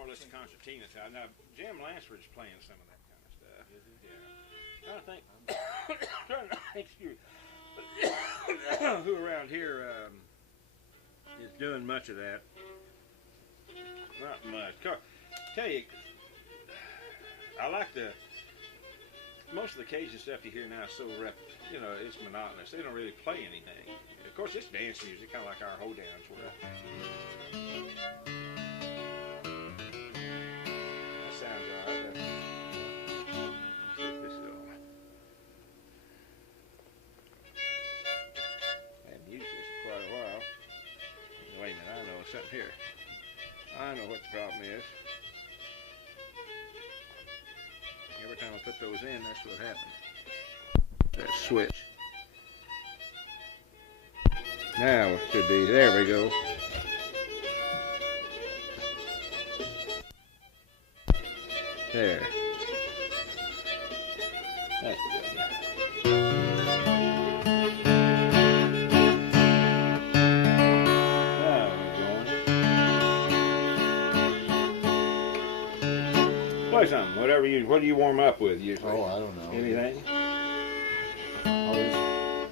more or less a concertina type. Now, Jim Lansford's playing some of that kind of stuff. Yeah. I think, trying to think, excuse me, who around here is doing much of that. Not much. Tell you, I like most of the Cajun stuff you hear now is so it's monotonous. They don't really play anything. Of course, it's dance music, kind of like our hoedowns were. That sounds all right. Let's see if this is all. I haven't used this in quite a while. Wait a minute, I know something here. I know what the problem is. Every time I put those in, that's what happens. That switch. Now it should be, there we go. There. That's good. Now we're going. Play something, what do you warm up with usually? Oh, I don't know. Anything? I was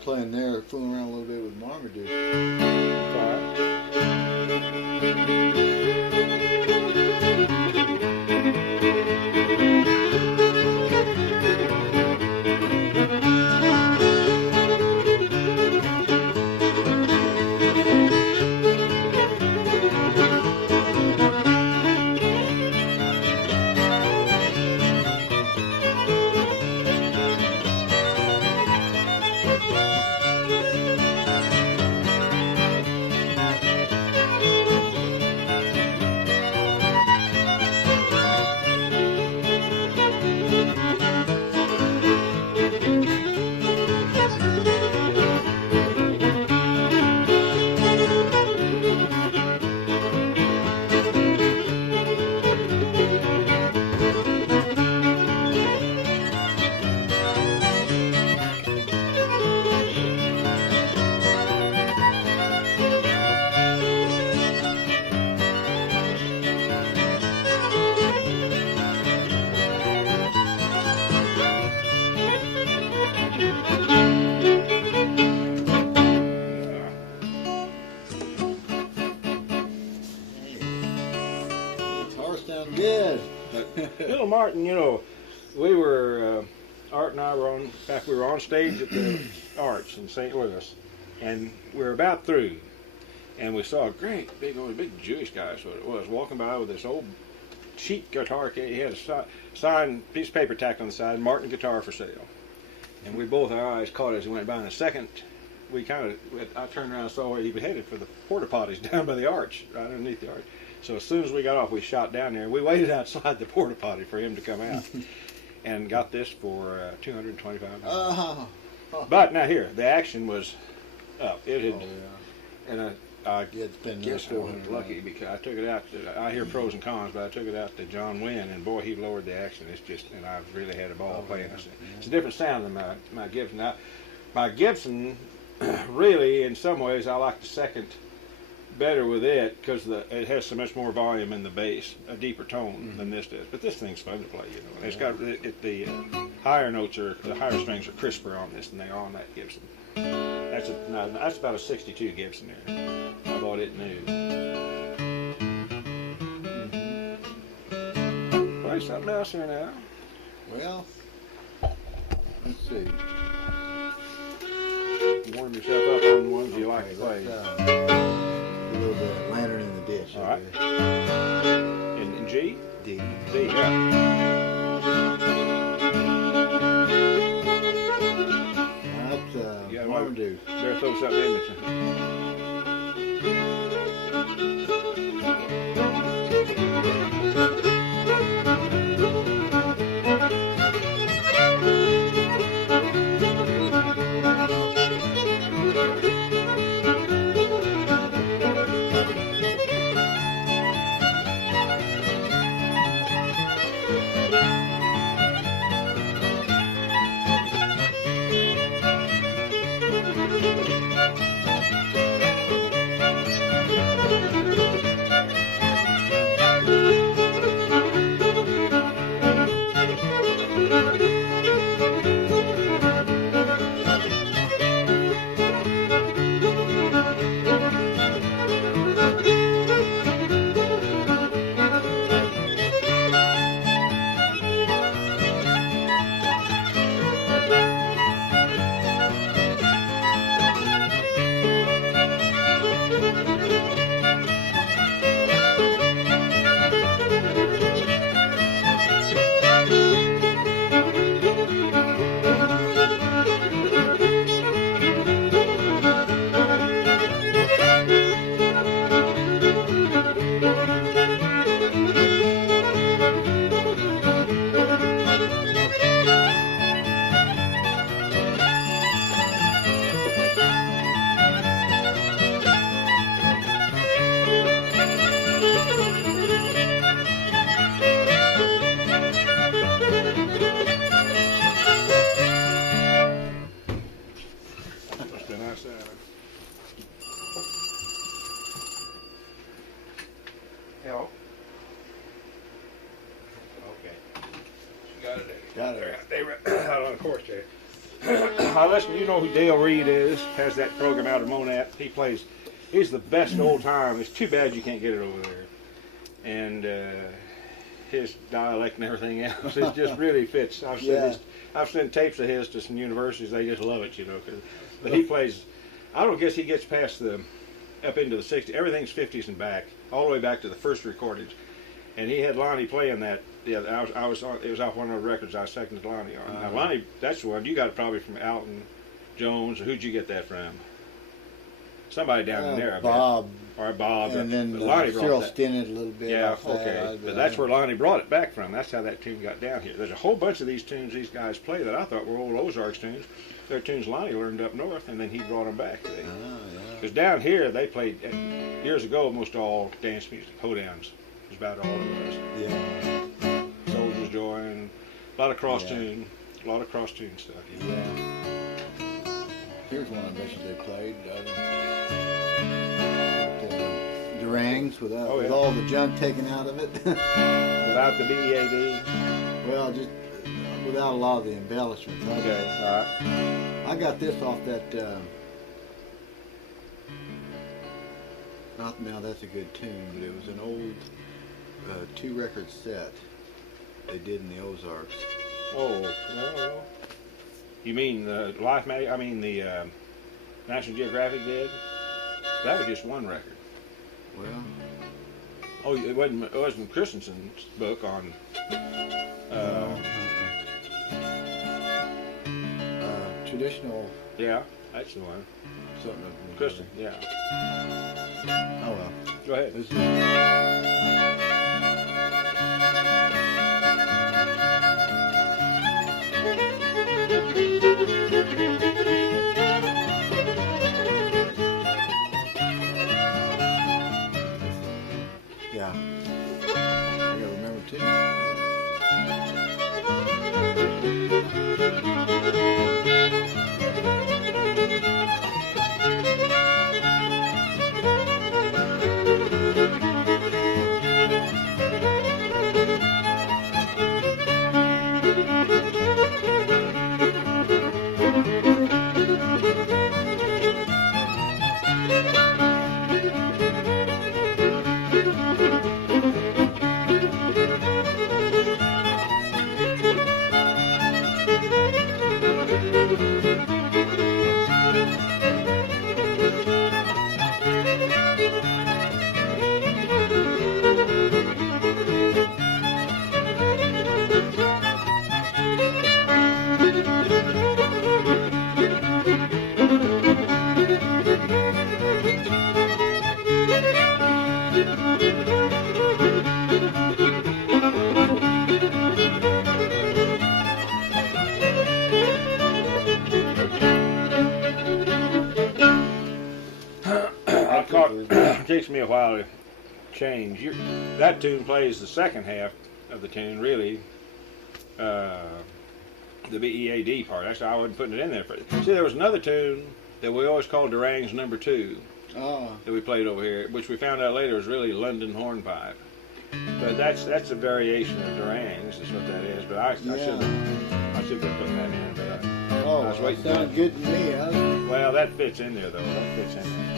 playing there, fooling around a little bit with Marmaduke. Little Martin, we were, Art and I were on, in fact, we were on stage at the Arts in St. Louis, and we were about through, and we saw a great, big Jewish guy, is what it was, walking by with this old cheap guitar case. He had a signed piece of paper tacked on the side, Martin guitar for sale. And we both, our eyes caught as he went by. In a second, I turned around and saw where he was headed for the porta potties down by the arch, right underneath the arch. So as soon as we got off, we shot down there, and we waited outside the porta potty for him to come out, and got this for $225. But now here, the action was up. It had, and I guess I was lucky because I took it out. I hear pros and cons, but I took it out to John Wynn, and boy, he lowered the action. And I've really had a ball playing it. It's a different sound than my Gibson. Now, my Gibson, really, in some ways, I like the second better with it because it has so much more volume in the bass, a deeper tone than this does. But this thing's fun to play, And it's got the higher notes the higher strings are crisper on this than they are on that Gibson. That's about a '62 Gibson there. I bought it new. Play something else here now. Well, let's see. Warm yourself up on the ones you like to play. A little bit of Lantern in the Ditch. All right. In G? D. D, yeah. That's Marmaduke. Better throw something in it. I listen. You know who Dale Reed is? Has that program out of Monat. He plays. He's the best old time. It's too bad you can't get it over there. And his dialect and everything else, it just really fits. I've sent tapes of his to some universities. They just love it, you know. But he plays. I don't guess he gets past the up into the 60s. Everything's 50s and back, all the way back to the first recordings. And he had Lonnie playing that. Yeah, I was on. It was off one of the records I seconded Lonnie on. Now Lonnie, that's the one you got it probably from Alton Jones. Who'd you get that from? Somebody down in there. Bob. Or Bob. And then Lonnie Cyril brought that. Stinnett a little bit. Yeah, off okay. that. But that's where Lonnie brought it back from. That's how that tune got down here. There's a whole bunch of these tunes these guys play that I thought were old Ozarks tunes. They're tunes Lonnie learned up north, and then he brought them back. Because down here, they played, years ago, almost all dance music. Hoedowns was about all it was. Yeah. Soldier's Joy, and a lot of cross-tune, stuff. Yeah. Here's one I bet you they played. Durangues with all the junk taken out of it. Without the BEAD? Well, just without a lot of the embellishments. Okay, all right. I got this off that, not now that's a good tune, but it was an old 2-record set they did in the Ozarks. Oh, no. You mean the Life Mag? I mean the National Geographic did? That was just one record. Well, oh, it wasn't Christensen's book on. Traditional. Yeah, that's the one. Something. Christian. Yeah. Oh well. Go ahead. This is, yeah. I gotta remember too. It takes me a while to change. That tune plays the second half of the tune, really. The BEAD part. Actually, I wasn't putting it in there. See, there was another tune that we always called Durangue's number 2 that we played over here, which we found out later was really London Hornpipe. But that's a variation of Durangue's, is what that is. But I should have been putting that in. But I was waiting. Sounds good to me. Well, that fits in there, though. That fits in there.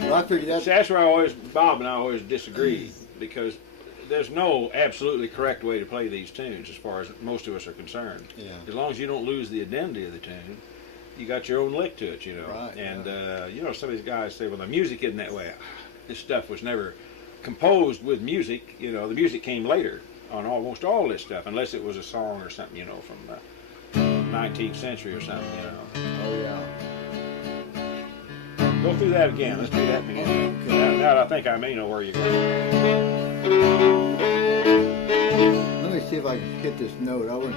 Well, I figured See, that's where Bob and I always disagreed, because there's no absolutely correct way to play these tunes as far as most of us are concerned. Yeah. As long as you don't lose the identity of the tune, you got your own lick to it, you know. Right, and you know, some of these guys say, well, the music isn't that way. This stuff was never composed with music. You know, the music came later on almost all this stuff, unless it was a song or something, you know, from the 19th century or something, you know. Oh yeah. Go through that again. Let's do that again. Okay. Now I think I may know where you're going. Let me see if I can hit this note. I wouldn't.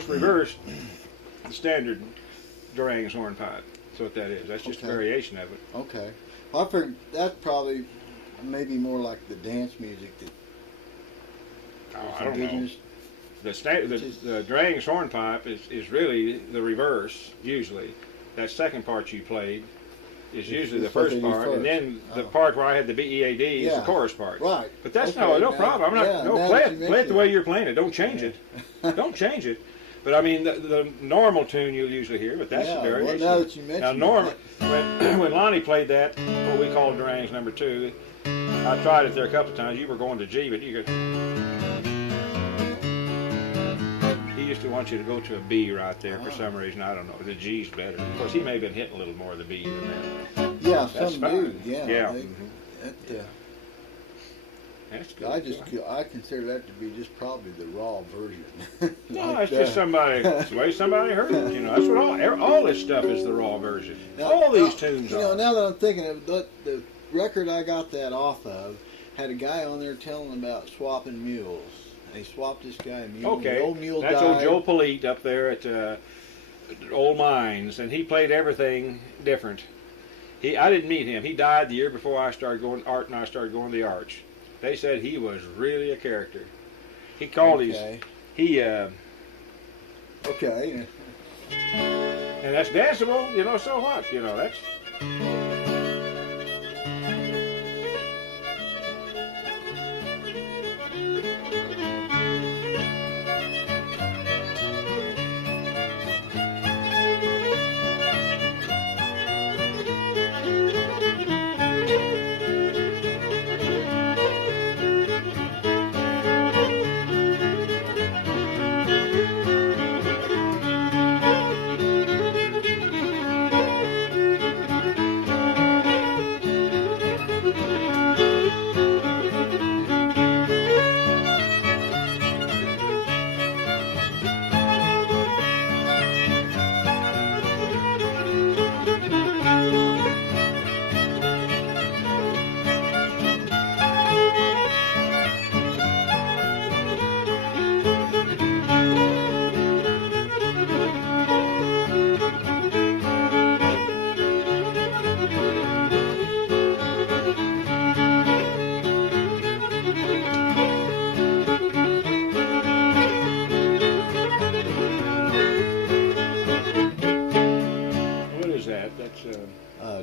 almost reversed the standard Durangue's hornpipe. That's what that is. That's just a variation of it. Okay. Well, I figured that's probably maybe more like the dance music that. I don't know. The Durangue's hornpipe is really the reverse, usually. That second part you played is usually the first part, and then the part where I had the BEAD is the chorus part. Right. But that's no problem. I'm not, play it the way you're playing it. Don't change it. Don't change it. But I mean, the normal tune you'll usually hear, but that's the variation. Well, now that you mentioned when Lonnie played that, what we call Durangue's number 2, I tried it there a couple of times. You were going to G, but you could. He used to want you to go to a B right there for some reason. I don't know. The G's better. Of course, he may have been hitting a little more of the B than that. Yeah, that's some fine. do. Yeah. Yeah. That's good. I consider that to be just probably the raw version. No, it's just that's the way somebody heard it. You know, that's what all this stuff is, the raw version. Now, all these tunes are. Now that I'm thinking of it, the record I got that off of had a guy on there telling about swapping mules. And he swapped this guy a mule. Okay, the old mule that's died. old Joe Polite up there at Old Mines, and he played everything different. I didn't meet him. He died the year before I started going. Art and I started going to the Arch. They said he was really a character. He called Okay. Okay. And that's danceable, you know, so what? You know, that's.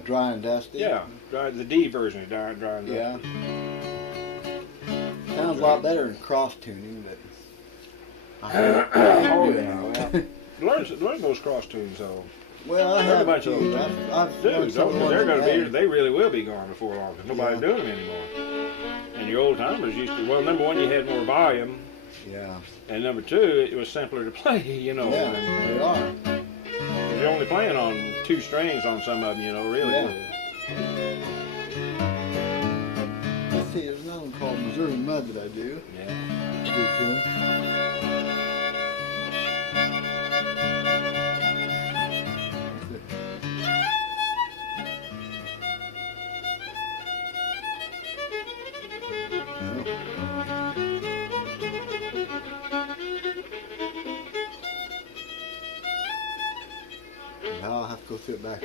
Dry and Dusty. Yeah, the D version of Dry and Dusty. Yeah. Sounds a lot better than cross tuning, but. Oh yeah. Learn those cross tunes though. Well, I have a bunch of those. They're going to be. They really will be gone before long because nobody's doing them anymore. And your old timers used to. Well, number one, you had more volume. Yeah. And number two, it was simpler to play. You know. Yeah, they are. You're only playing on 2 strings on some of them, you know, really. Yeah. Let's see, there's another one called Missouri Mud that I do. Yeah. Good tune. I'll have to go through it back.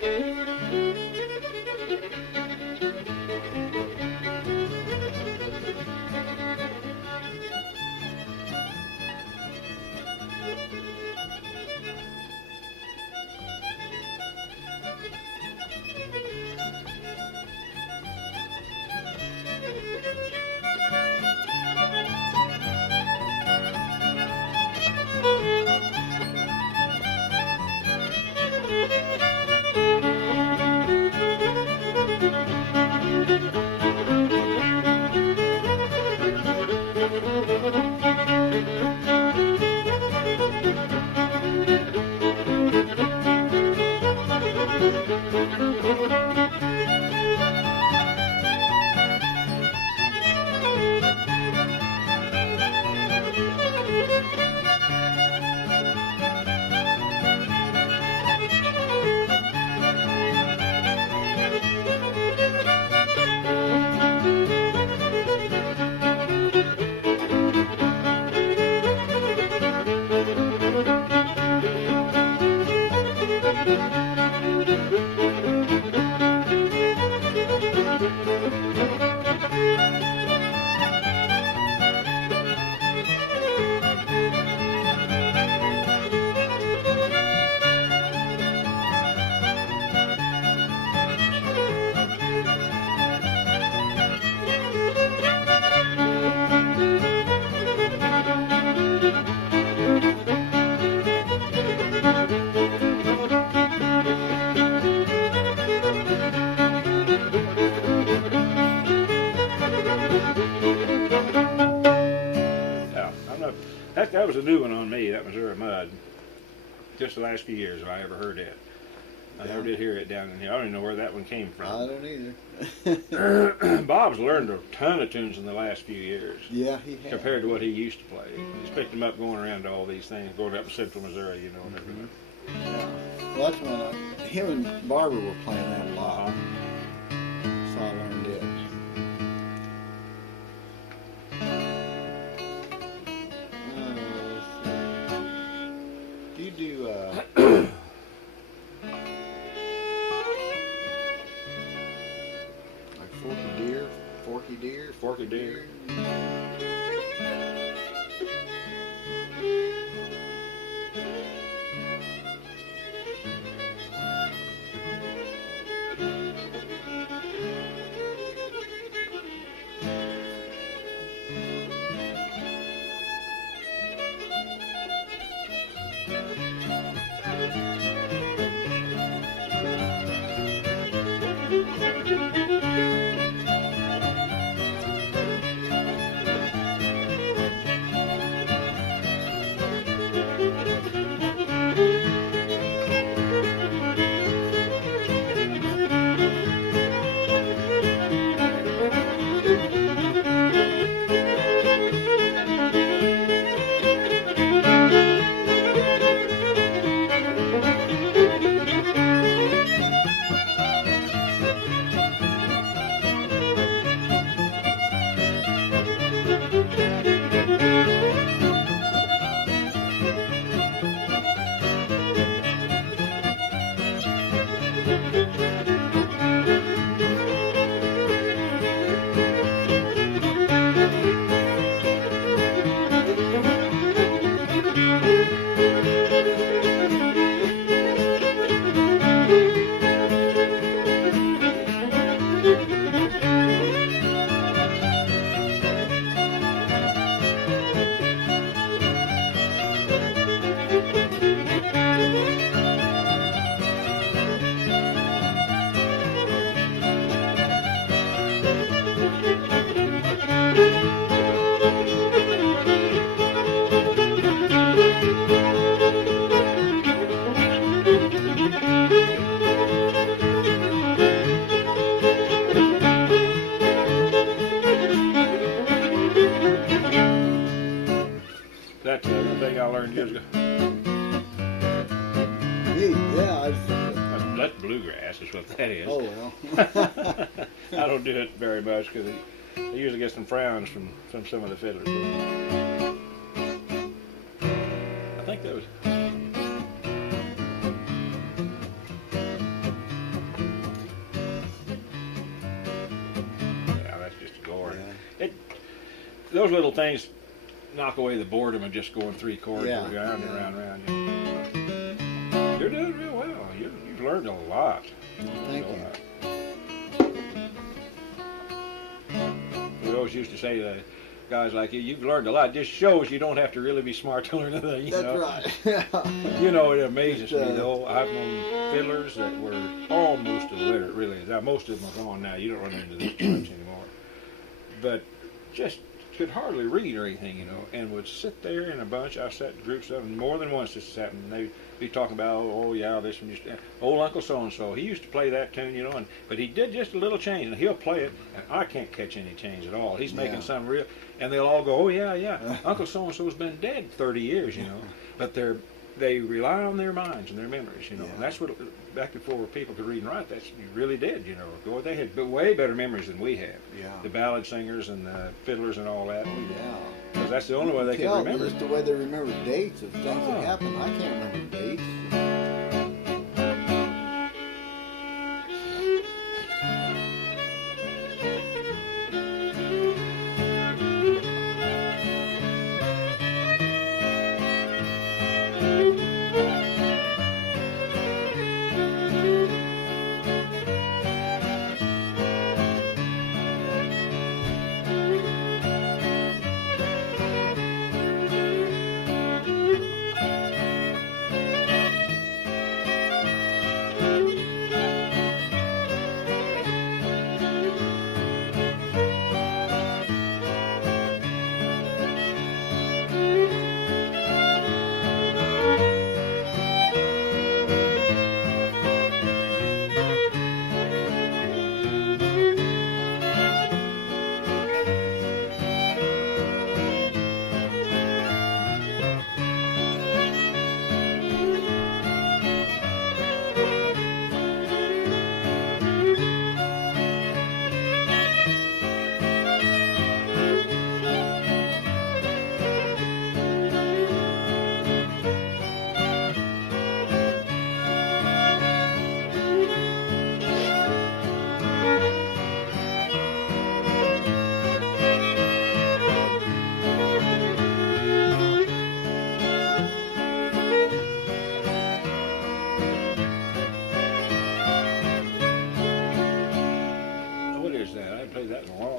That was a new one on me, that Missouri Mud. Just the last few years have I ever heard it. I never did hear it down in here. I don't even know where that one came from. I don't either. Bob's learned a ton of tunes in the last few years. Yeah, he has. Compared to what he used to play. He's picked them up going around to all these things, going up to Central Missouri, you know, and everything. Yeah. Well, that's when him and Barbara were playing that a lot. So I learned it. Do you do like Forky Deer? Forky Deer. That's the thing I learned years ago. That's bluegrass is what that is. Oh, well. I don't do it very much because I usually get some frowns from some of the fiddlers. I think that was... Yeah, that's just a gore. Yeah. Those little things knock away the boredom of just going three chords round and round and round. You're doing real well. You've learned a lot. Thank you. We always used to say that guys like you've learned a lot. It just shows you don't have to really be smart to learn anything. That's right. You know, it amazes me though. I've known fiddlers that were almost illiterate, really. Now, most of them are gone now. You don't run into this much anymore. But just could hardly read or anything, you know, and would sit there in a bunch. I sat in groups of them more than once. This happened. They'd be talking about, oh yeah, this one used to, old Uncle so-and-so. He used to play that tune, you know, but he did just a little change, and he'll play it, and I can't catch any change at all. He's making some real, and they'll all go, oh yeah, Uncle so-and-so's been dead 30 years, you know, but they rely on their minds and their memories, you know, and that's what, back before people could read and write, that's, you really did, you know, they had way better memories than we have. The ballad singers and the fiddlers and all that. Oh, yeah. Because that's the only way they can remember. Just the way they remember dates of things that happened. I can't remember dates.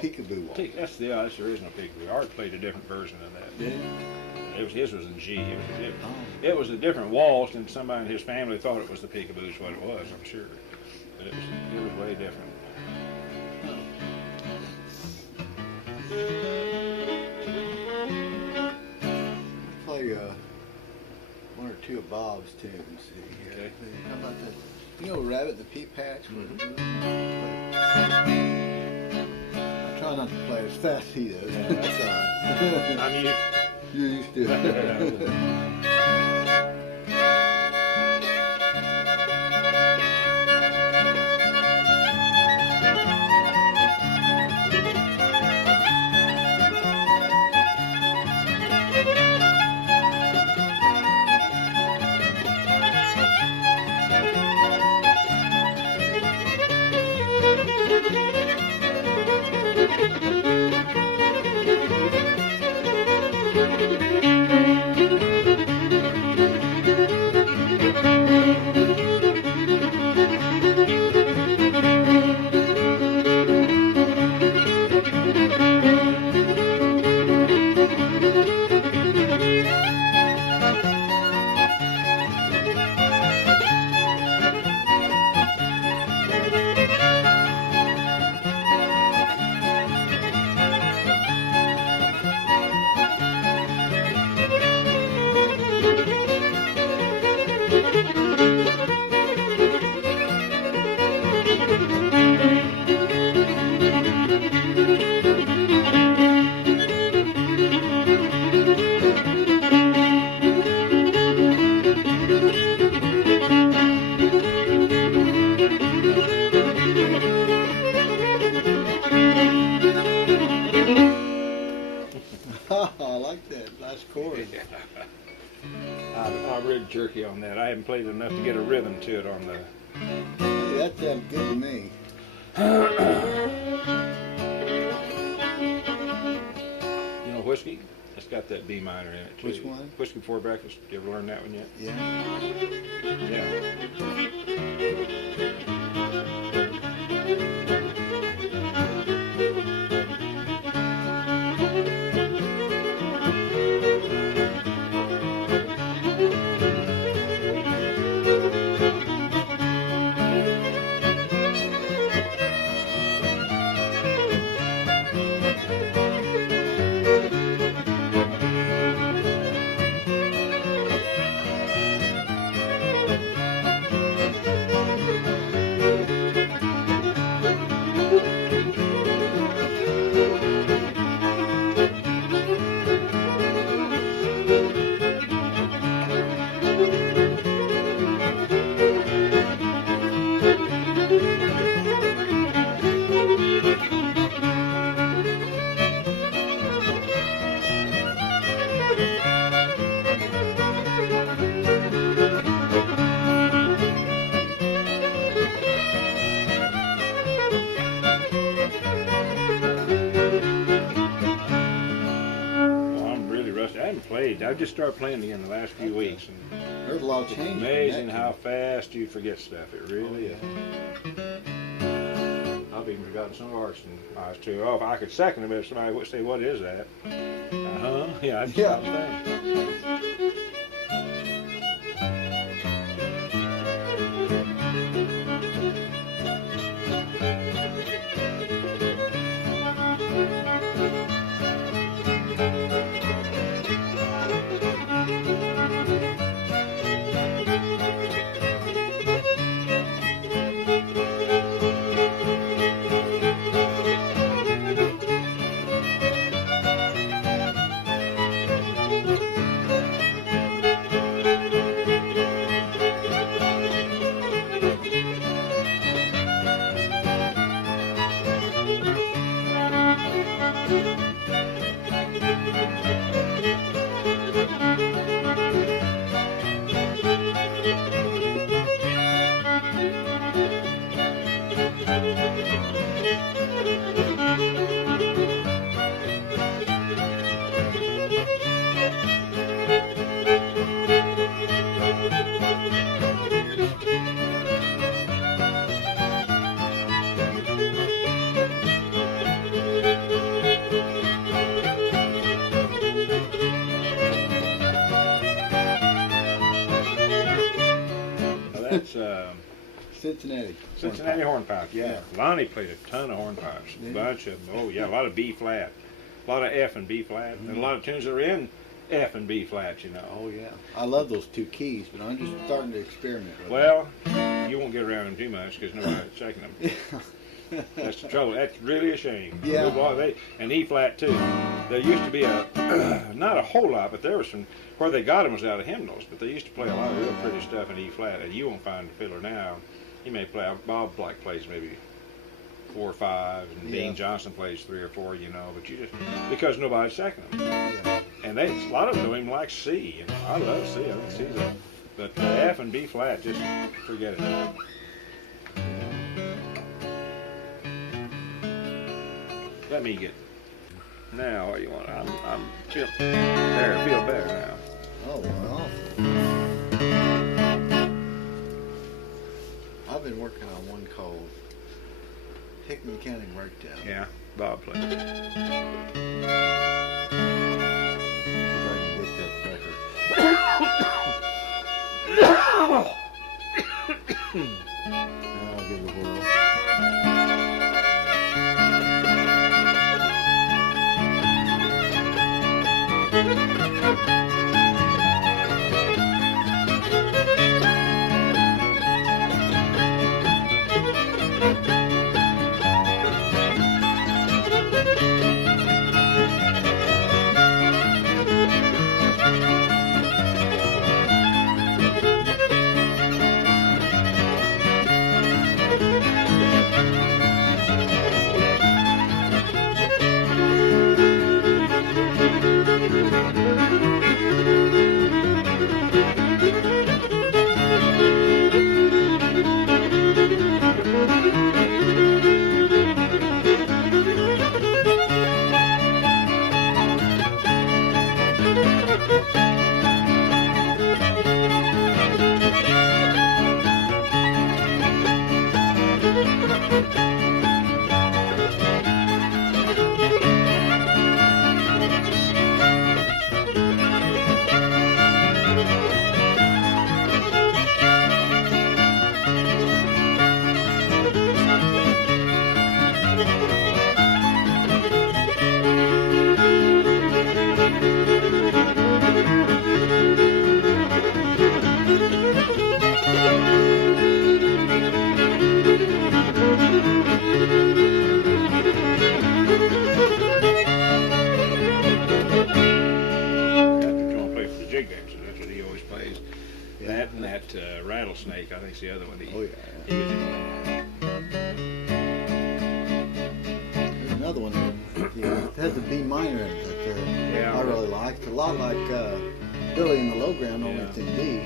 peekaboo waltz. That's the original peekaboo. Art played a different version of that. Did it? His was in G. It was a different waltz, and somebody in his family thought it was the peekaboo is what it was, I'm sure. But it was way different. Play one or two of Bob's tunes. Okay. How about that? You know Rabbit the Pea Patch? Mm-hmm. I try not to play as fast as he does. Yeah, that's all right. I'm used. You're used to it. I like that last chord. I'm really jerky on that. I haven't played enough to get a rhythm to it on the. Hey, that sounds good to me. You know Whiskey? It's got that B minor in it too. Which one? Whiskey Before Breakfast. You ever learned that one yet? Yeah. I've just started playing again the last few weeks, and there's a lot of change. It's amazing how fast you forget stuff. It really is. I've even forgotten some arts and eyes too. Oh, if I could second them, if somebody would say, "What is that?" Yeah, I'd Yeah. was Cincinnati. Cincinnati Hornpipe. Yeah. Lonnie played a ton of hornpipes. A bunch of them. Oh yeah, a lot of B flat, a lot of F and B flat, and a lot of tunes that are in F and B flats. You know. Oh yeah. I love those two keys, but I'm just starting to experiment with Well, you won't get around them too much because nobody's checking them. them. That's the trouble. That's really a shame. Yeah. And E flat too. There used to be not a whole lot, but there was some. Where they got them was out of hymnals, but they used to play a lot of real pretty stuff in E flat. And you won't find a fiddler now. He may play. Bob Black plays maybe 4 or 5, and Dean Johnson plays 3 or 4. You know, but you just because nobody's checking them. Yeah. And a lot of them don't even like C. You know, I love C. I think C's a, but F and B flat, just forget it. Let me get. Now, what do you want? I'm feel there. I feel better now. Oh well. I've been working on one called Hickman County Breakdown. Yeah, Bob played. If I can get that sucker. Now I'll give it a whirl. Rattlesnake, I think, is the other one. Oh yeah. There's another one that it has a B minor in it that I really like. It's a lot like Billy in the Low Ground, only it's in D.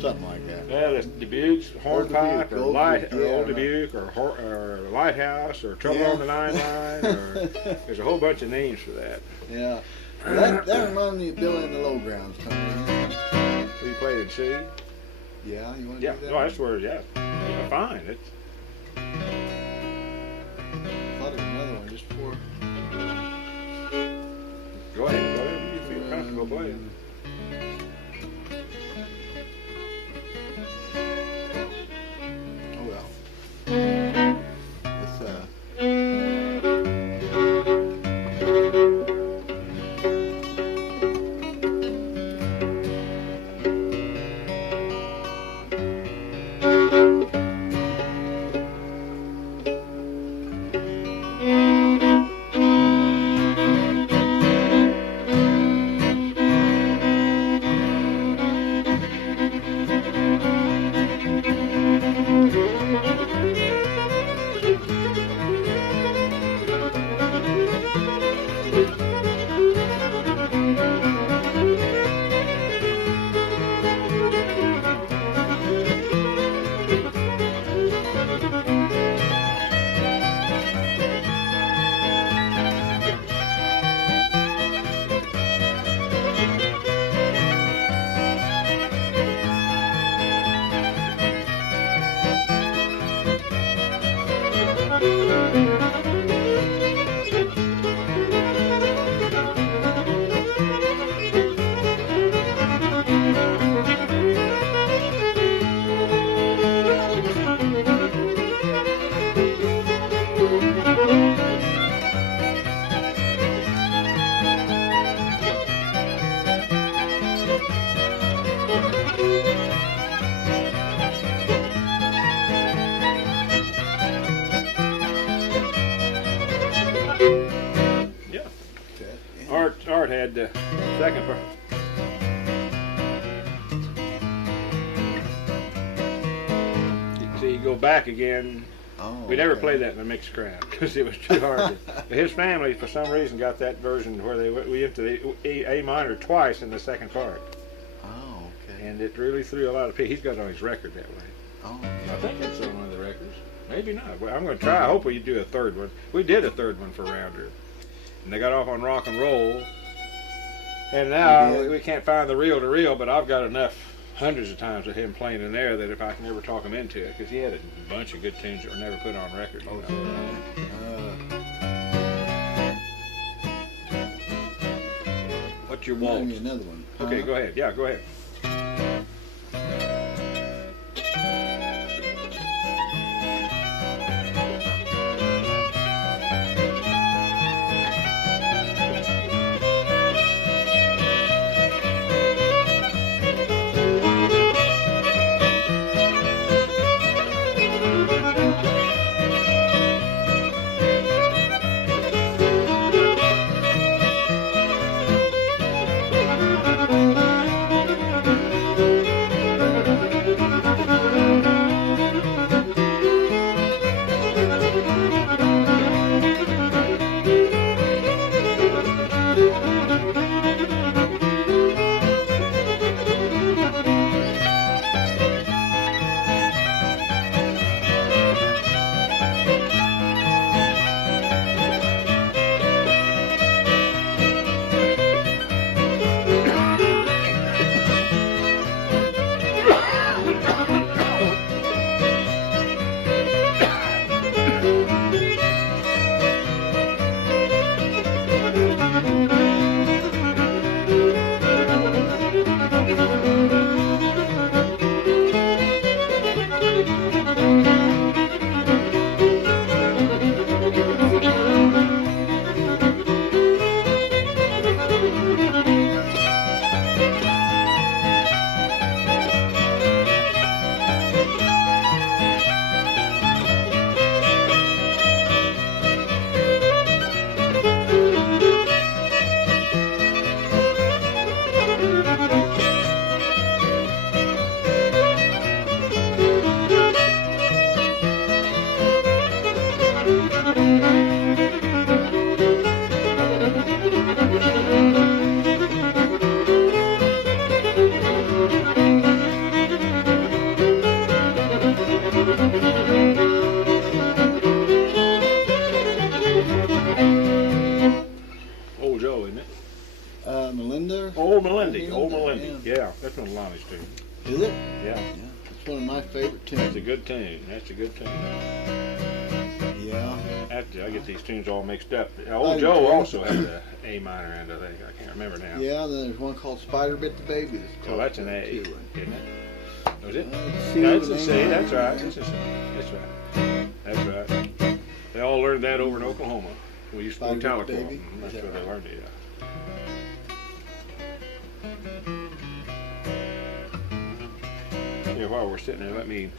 Something like that. Yeah, that's Dubuque's Hornpipe, or Old Dubuque, or Lighthouse, or Trouble on the 9 Line, or there's a whole bunch of names for that. Yeah. Well, that reminds me of Billy in the Low Grounds. So you played in C? Yeah, you want to do that? No, that's where, fine. It's. I thought there was another one just before. Go ahead, whatever you feel comfortable playing. Art had the second part. See, you go back again. Oh, We never played that in a mixed crowd because it was too hard. But his family, for some reason, got that version where we went to the A minor twice in the second part. Oh, okay. And it really threw a lot of people. He's got it on his record that way. Oh, okay. I think it's on one of the records. Maybe not. Well, I'm going to try. I hope we do a third one. We did a third one for Rounder. And they got off on rock and roll. And now we can't find the reel-to-reel, but I've got enough hundreds of times of him playing in there that if I can ever talk him into it, because he had a bunch of good tunes that were never put on record. You know? What's your waltz? Give me another one. Okay, go ahead. Yeah, go ahead. Malindy. Yeah, that's one of Lonnie's tunes. Is it? Yeah. It's one of my favorite tunes. That's a good tune. That's a good tune. Yeah. I get these tunes all mixed up. Old Joe also had the A minor end, I think. I can't remember now. Yeah, then there's one called Spider Bit the Baby. Oh, that's an A, isn't it? Was it? C. That's a C. That's right. That's a C. That's right. That's right. They all learned that over in Oklahoma. We used to play Tahlequah. That's where they learned it. Yeah, while we're sitting there, let me...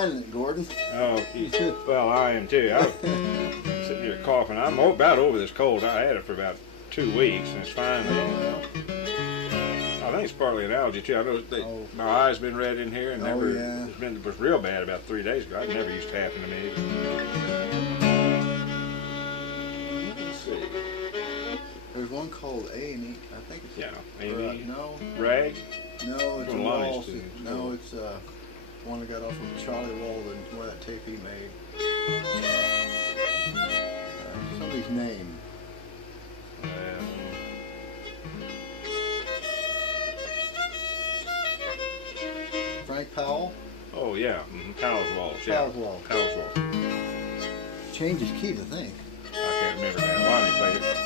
violent, Gordon. Oh, well, I am too. I'm sitting here coughing. I'm about over this cold. I had it for about 2 weeks, and it's finally. I think it's partly an allergy too. I know my eyes been red in here, and it was real bad about 3 days ago. It never used to happen to me. Let's see. There's one called A&E. I think it's A&E. no. Rag. No, it's a Lonnie's Waltz. No, it's one that got off of Charlie Walden, where that tape he made. Somebody's name. Frank Powell? Oh, yeah. Powell's Waltz. Yeah. Powell's Waltz. Powell's Waltz. Changed his key, I think. I can't remember now. Lonnie played it.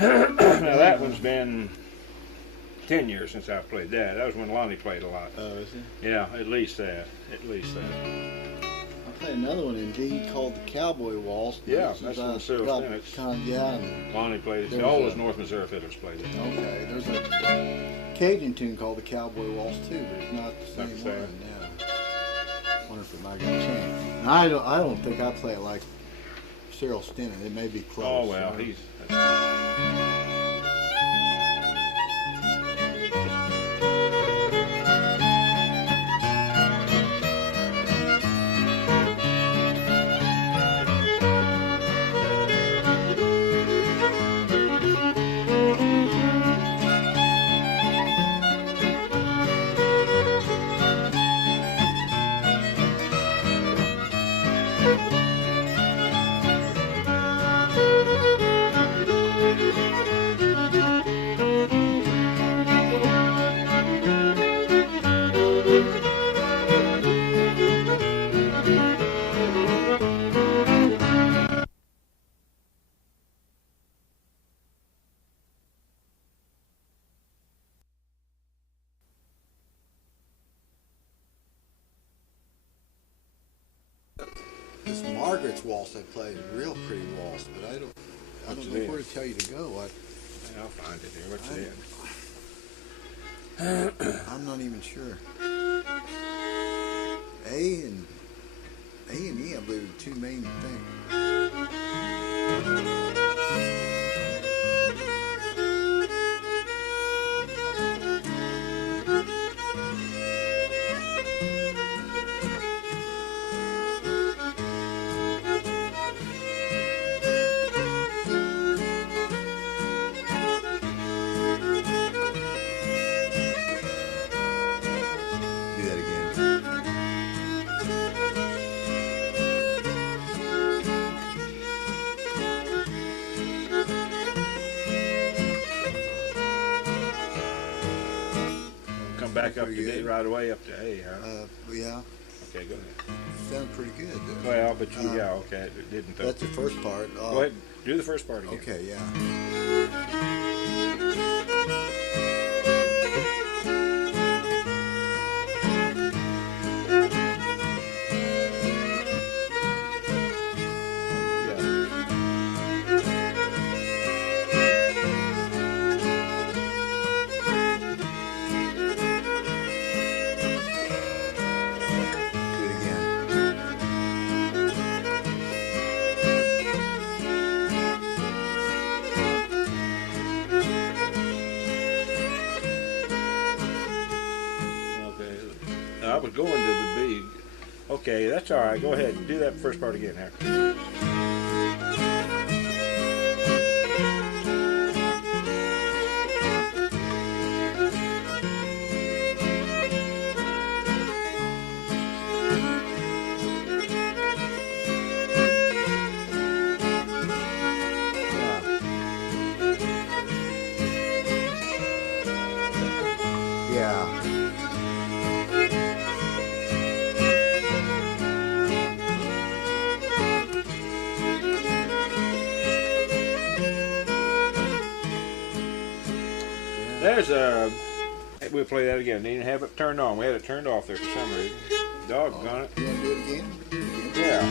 Now that one's been 10 years since I played that. That was when Lonnie played a lot. Oh, is it? Yeah, at least that. At least that. I played another one indeed called the Cowboy Waltz. Yeah, that's one of Cyril Stenett's. And Lonnie played it. All those North Missouri fiddlers played it. Okay, there's a Cajun tune called the Cowboy Waltz too, but it's not the same one. Yeah. I wonder if it might get a chance. And I don't think I play it like Cyril Stennett. It may be close. Oh well, he's. This Margaret's waltz I play is a real pretty waltz, but I don't know where to tell you to go. I'll find it here. What's it in? I'm not even sure. A and E, I believe, are the two main things. Back up to D right away up to A, huh? Yeah. Okay, go ahead. Sounds pretty good. Though. Well, but you, yeah, okay, it didn't. That's the first part. Go ahead, do the first part again. Okay, yeah. I was going to the big. Okay, that's all right. Go ahead and do that first part again, Harry. There's a. We'll play that again. They didn't have it turned on. We had it turned off there for some reason. Doggone it. You want to do it again? Do it again. Yeah.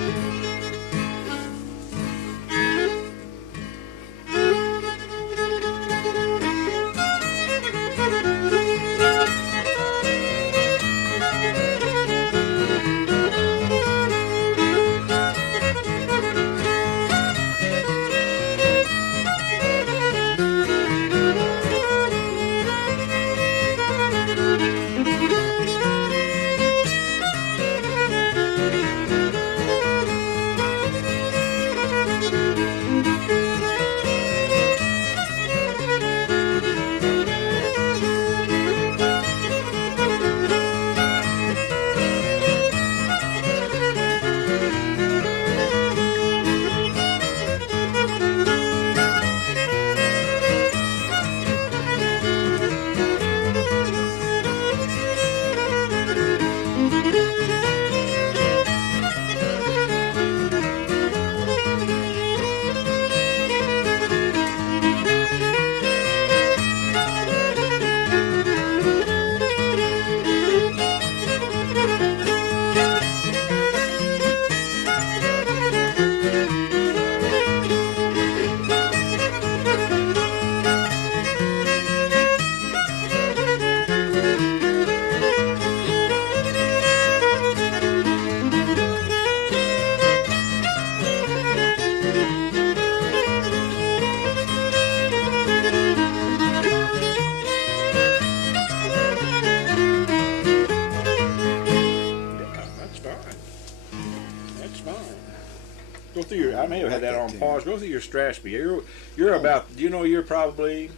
I may have had that on pause. Go through your Strasby. You're about. You know, you're probably.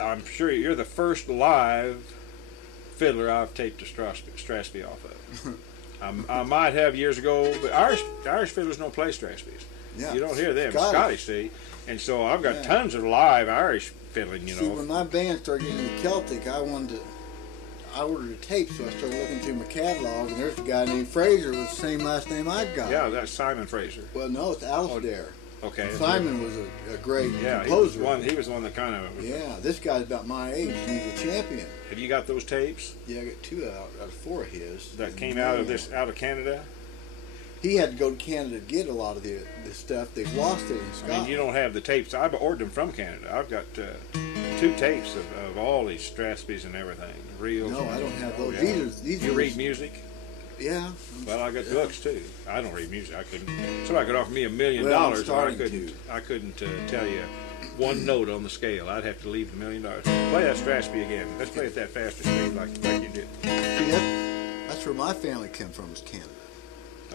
I'm sure you're the first live fiddler I've taped a Strasby off of. I might have years ago, but Irish fiddlers don't play Strasbys. Yeah. You don't hear them. Scottish, see, and so I've got tons of live Irish fiddling. You know. See, when my band started getting into Celtic, I ordered a tape, so I started looking through my catalog, and there's a guy named Frazer with the same last name I've got. Yeah, that's Simon Frazer. Well, no, it's Alistair. Okay. Simon was a great composer. He was one that kind of. Yeah, this guy's about my age. He's a champion. Have you got those tapes? Yeah, I got 2 out of 4 of his. That came out of Canada? He had to go to Canada to get a lot of the stuff. They've lost it in Scotland. I mean, you don't have the tapes. I've ordered them from Canada. I've got 2 tapes of all these Strasbys and everything. Reels. No, I don't have those. Yeah. These you read music? Yeah. Well, I got books too. I don't read music. I couldn't. Somebody could offer me $1 million. I couldn't tell you one note on the scale. I'd have to leave $1 million. Play that Strasby again. Let's play it that faster speed like you did. See, that's where my family came from, is Canada.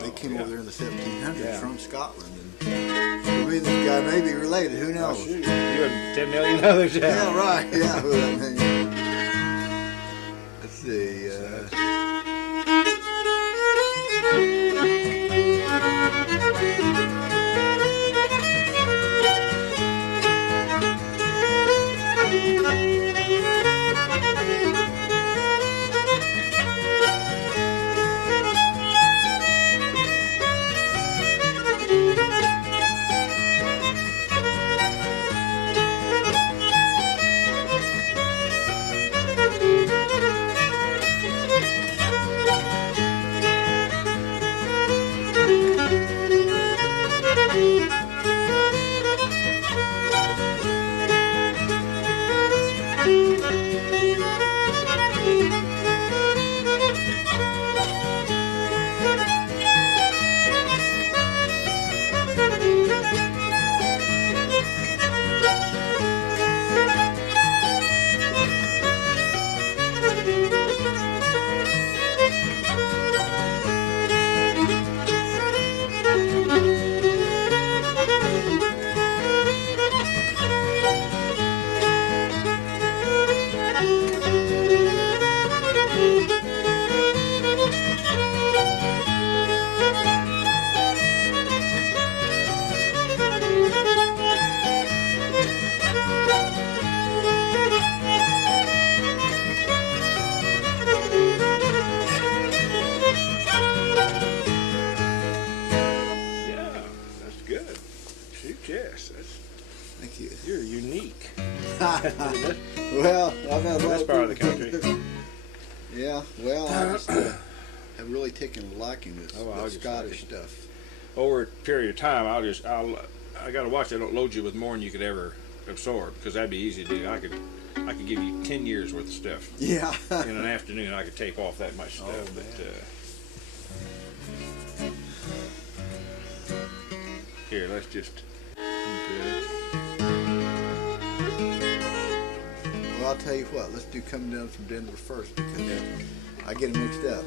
They came over there in the 1700s from Scotland, and so me and this guy may be related. Who knows? Oh, shoot. You and 10 million others. Yeah, right. Yeah. Let's see. Well, I've had a lot That's of part of the people country. think- Yeah, well, I just have really taken a liking to this Scottish stuff. Over a period of time, I got to watch. I don't load you with more than you could ever absorb, because that'd be easy to do. I could give you 10 years worth of stuff. Yeah. In an afternoon, I could tape off that much stuff. Oh, Here, let's just. Well, I'll tell you what. Let's do "Coming Down from Denver" first, because I get them mixed up.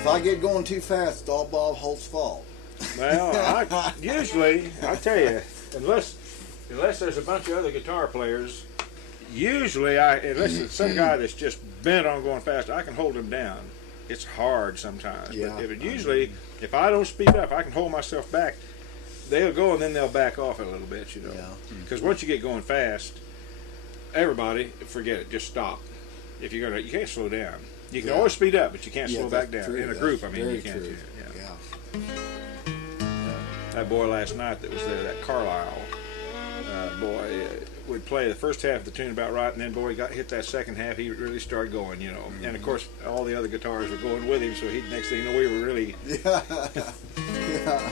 If I get going too fast, it's all Bob Holt's fault. Well, usually, I tell you, unless there's a bunch of other guitar players, usually unless it's some guy that's just bent on going fast, I can hold him down. It's hard sometimes. Yeah. But if I don't speed up, I can hold myself back. They'll go and then they'll back off a little bit, Yeah. Because once you get going fast, everybody, forget it, just stop. If you're gonna, you can't slow down. You can always speed up, but you can't slow back down. True. In a group, That's you can't. true. Yeah. That boy last night that was there, that Carlisle boy, would play the first half of the tune about right, and then boy, he hit that second half. He really started going, Mm-hmm. And of course, all the other guitars were going with him. So next thing you know, we were really. Yeah. Yeah.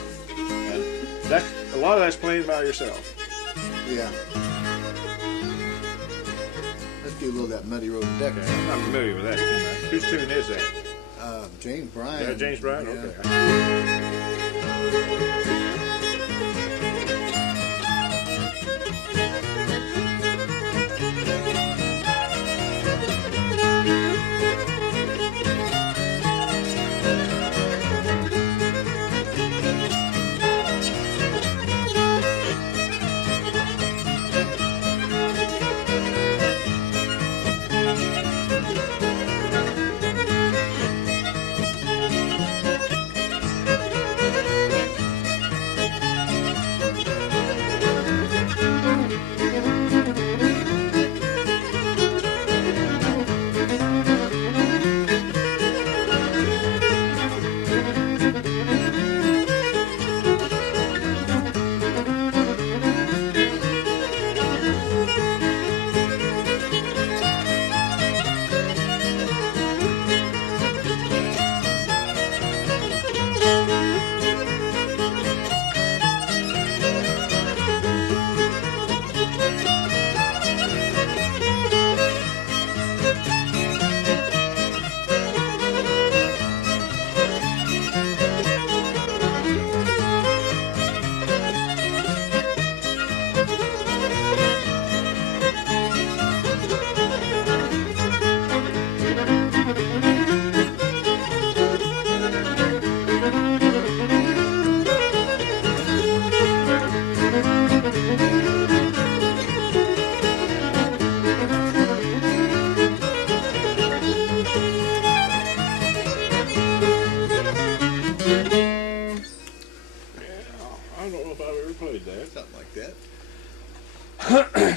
And a lot of that's playing by yourself. Yeah. Let's do a little of that Muddy Road Deck. Okay. I'm not familiar with that tune. Whose tune is that? James Bryan. Yeah, James Bryan? Yeah. Okay.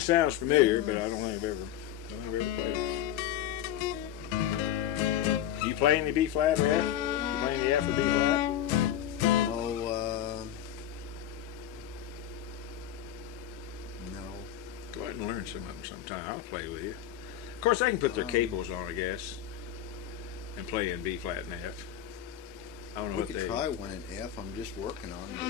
Sounds familiar, but I don't think I've ever played it. Do you play any B flat or F? You play any F or B flat? learn some of them sometime. I'll play with you. Of course, they can put their capos on, I guess, and play in B flat and F. I don't know what we they. could try one in F. I'm just working on it.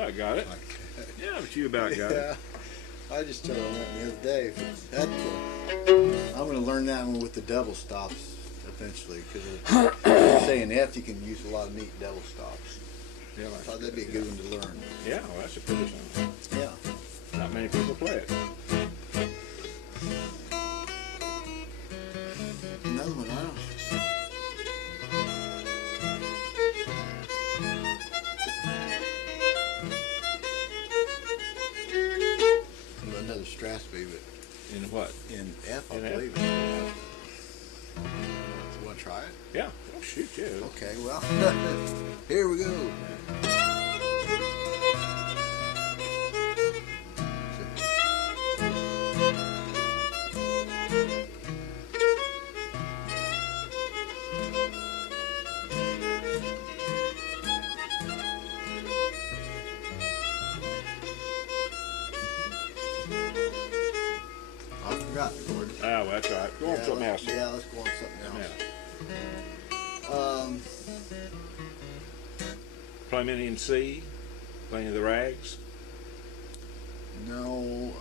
I got it. Yeah, but you about got it. I just started on that the other day. I'm going to learn that one with the double stops eventually, because saying F, you can use a lot of neat double stops. Yeah, I thought that'd be a good one to learn. Yeah, well, that's a pretty song. Yeah. Not many people play it. Another one, I don't. Another Strasby, but In what? in F, I In F? believe it. You want to try it? Yeah. Oh, shoot, yeah. Okay, well, here we go. I forgot the chord. Oh, well, that's right. Go on something else. Yeah, let's go on something else. Play many in C. Playing the rags. No,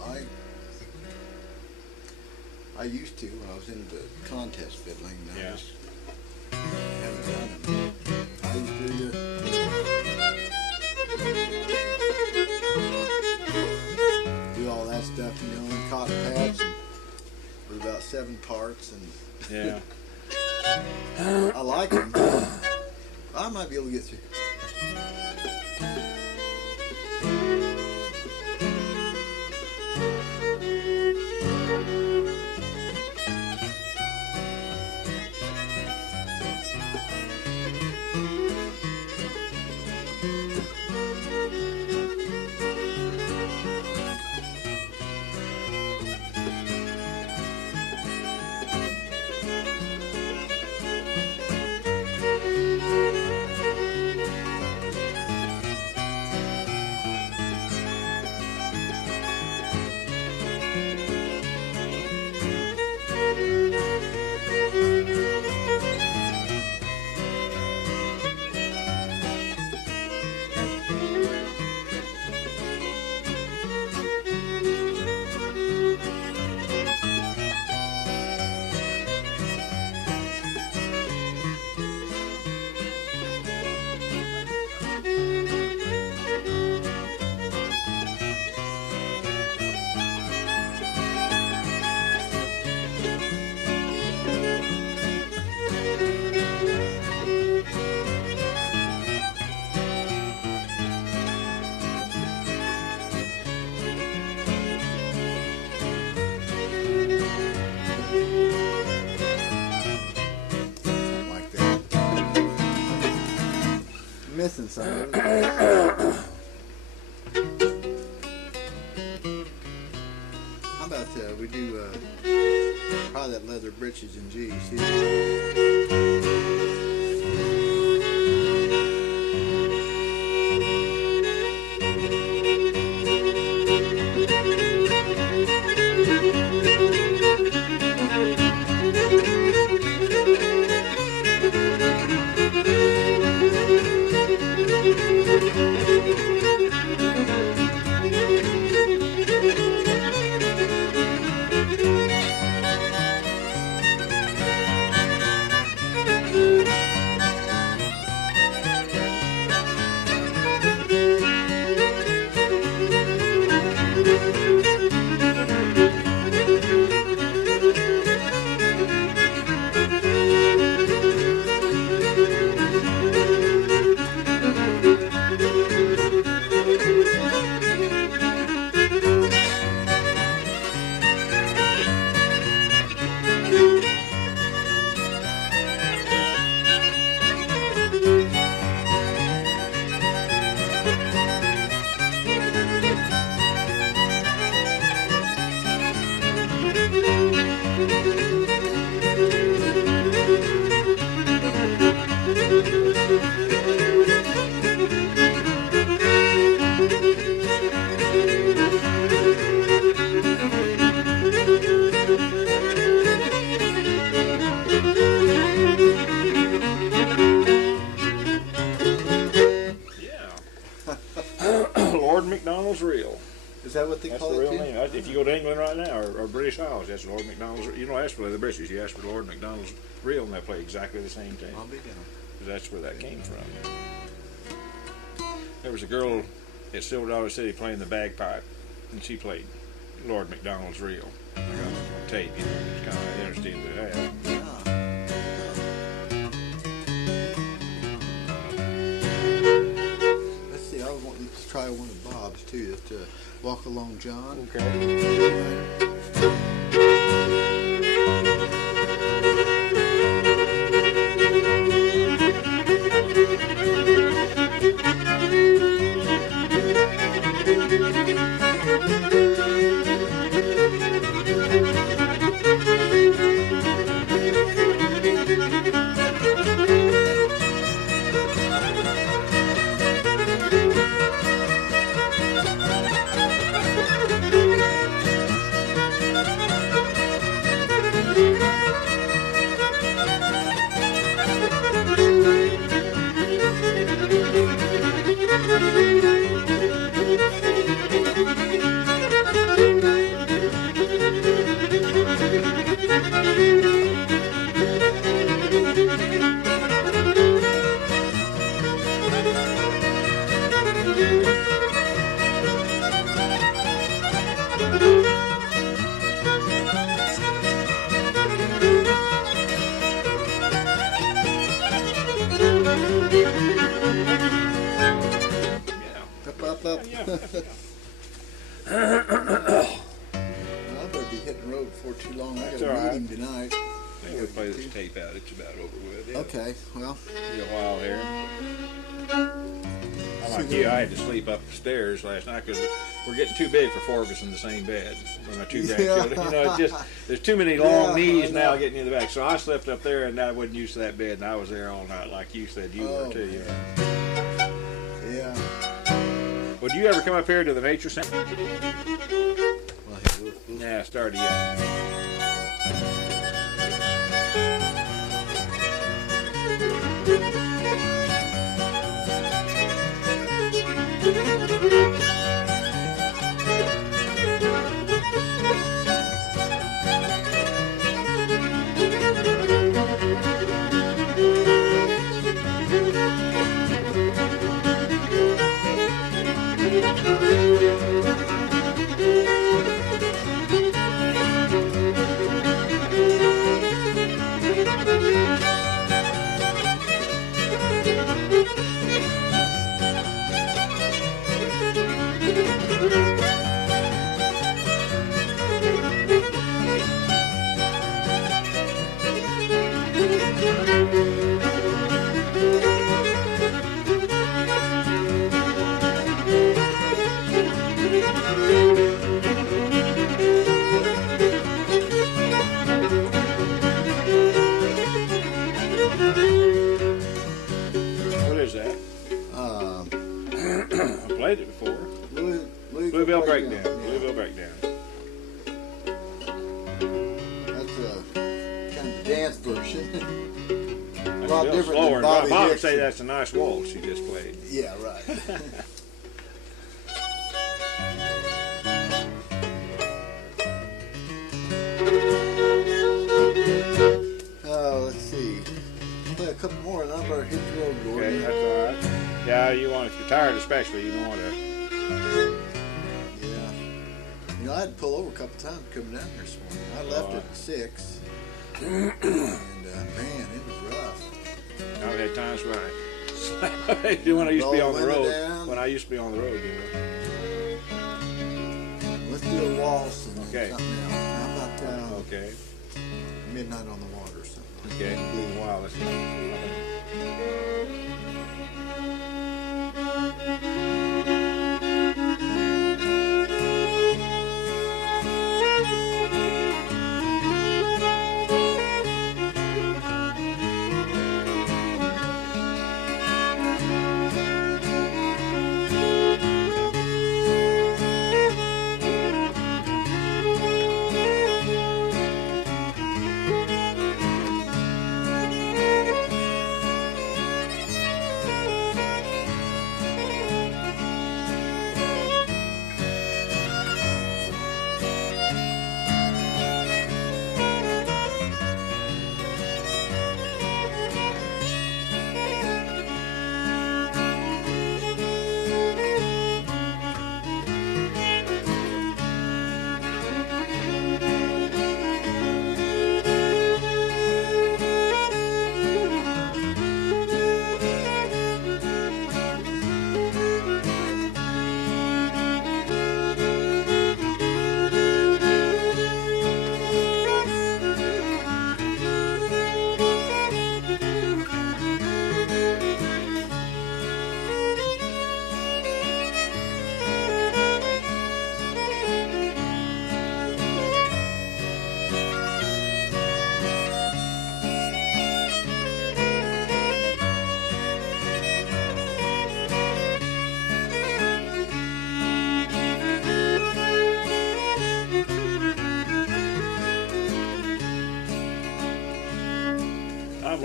I used to when I was into contest fiddling. And Yeah. I just haven't done them. I used to do all that stuff, you know, in cotton pads with about 7 parts, and Yeah. I like them. I might be able to get through. Missing something. How about we do probably that leather britches in G. See? what they That's call the it real too? name. If you go to England right now, or British Isles, that's Lord MacDonald's. You don't ask for the British, you ask for Lord MacDonald's reel, and they play exactly the same thing. I'll be down. That's where that came from. There was a girl at Silver Dollar City playing the bagpipe, and she played Lord MacDonald's reel. I got it on tape, you know. It's kind of interesting to have. Let's see, I was wanting to try one of Bob's too, just to walk along John. Okay. Up. I better be hitting the road before too long. I got a meeting tonight. I'm going to play this tape out. It's about over with. Yeah. Okay, well. Be a while here. I'm like you, I had to sleep upstairs last night because we're getting too big for four of us in the same bed. My two grandchildren. You know, it's just, there's too many long knees now getting in the back. So I slept up there and I wasn't used to that bed, and I was there all night like you said you were too. You know? Yeah. Well, do you ever come up here to the nature center? Well, Yeah, started yet. What is that? I played it before. Bluebell Breakdown. Bluebell Breakdown. That's a kind of dance version. That's A lot different slower. than Bobby Bob would Dixon. say that's a nice waltz you just played. Yeah, right. Let's see. Play a couple more and I better hit the road, Gordon. Okay, that's all right. Yeah, you want, if you're tired especially, you don't want to. Yeah. You know, I had to pull over a couple times coming down here this morning. I left at 6. And, man, it was rough. I've had times when I used to be on the road. Down. When I used to be on the road, you know. Let's do a waltz and Okay. something else. How about Okay. Midnight on the Water or something? Okay. A little while. Let's go.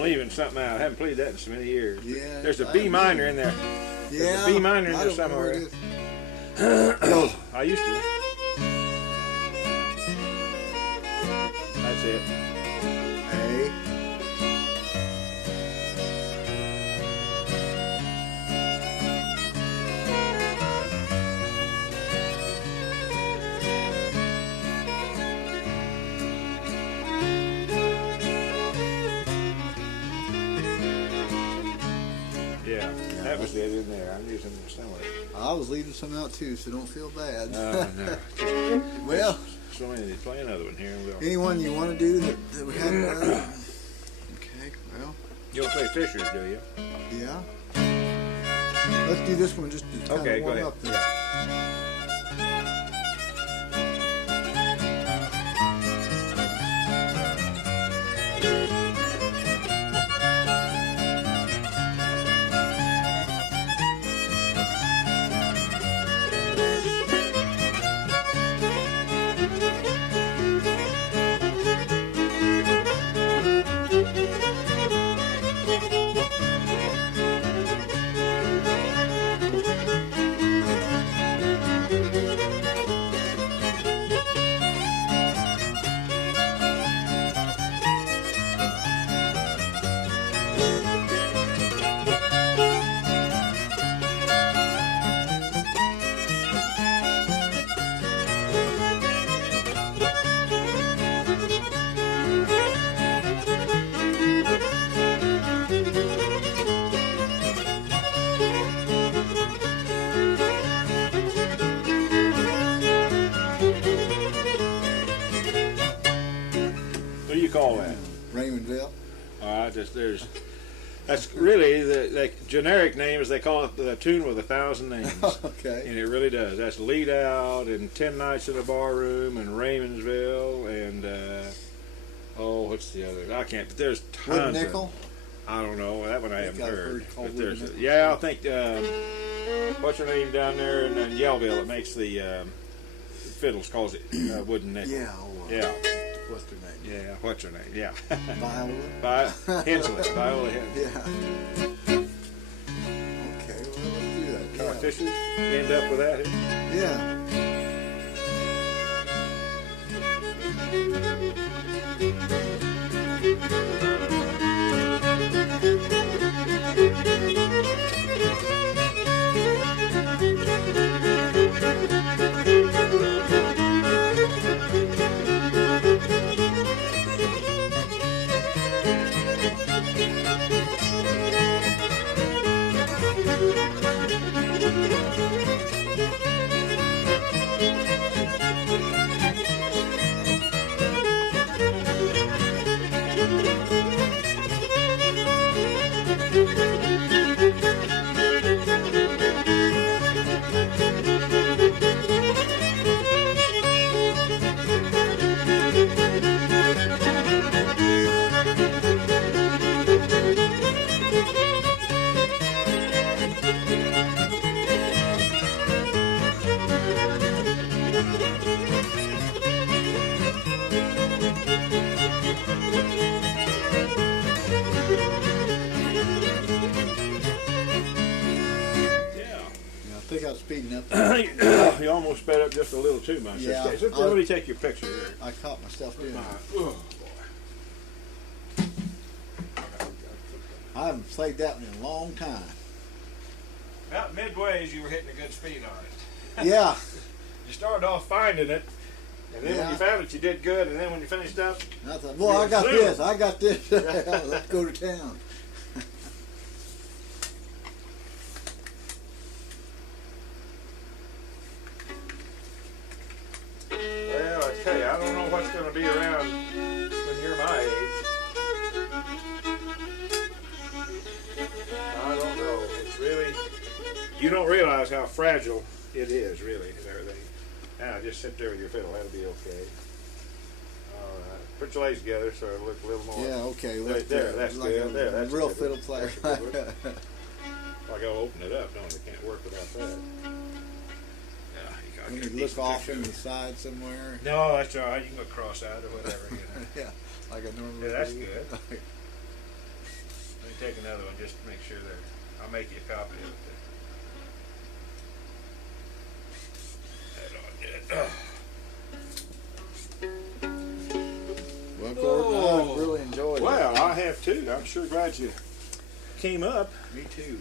leaving something out. I haven't played that in so many years. Yeah. There's a B minor in there. Yeah. There's a B minor in there somewhere. I used to. That's it. A. That was it in there. I'm using it somewhere. I was leaving some out too, so don't feel bad. No. Well, so many. Play another one here. We'll. Anyone you want to do that we haven't done? Okay, well. You'll play Fishers, do you? Yeah. Let's do this one just to kind of warm up there. Call that? Raymondville. That's really the generic name, as they call it, the tune with 1,000 names. Okay. And it really does. That's Lead Out and 10 Nights in the Barroom and Raymondsville and what's the other? I can't. But there's tons. Wooden Nickel. I don't know that one. I haven't heard. But there's Nickel. I think what's her name down there in Yellville that makes the fiddles calls it Wooden Nickel. Yeah. Yeah. What's her name? Yeah, what's her name? Yeah. Viola? Hensley. Viola Hensley. Yeah. Okay, well, let's do that. Yeah. Fishes? End up with that here? Yeah. Speeding up. You almost sped up just a little too much. Yeah, Let me take your picture here. I caught myself doing that. Oh, boy. I haven't played that one in a long time. About midways, you were hitting a good speed on it. Yeah. You started off finding it, and then when you found it, you did good, and then when you finished up, I thought, well, I got this. Let's go to town. Well, I tell you, I don't know what's going to be around when you're my age. I don't know. It's really, you don't realize how fragile it is, really, and everything. Now, just sit there with your fiddle. That'll be okay. All right. Put your legs together so it'll look a little more. Yeah, okay. There, that's like good. There, that's real good. fiddle player. I gotta open it up, don't I? Can't work without that. When you look off in the side somewhere. No, that's all right. You can look cross-eyed or whatever. You know. Yeah, like I normally Yeah, that's do. good. take another one just to make sure that I'll make you a copy of it. Well, Gordon, I've really enjoyed it. Well, I have too. I'm sure glad you came up. Me too.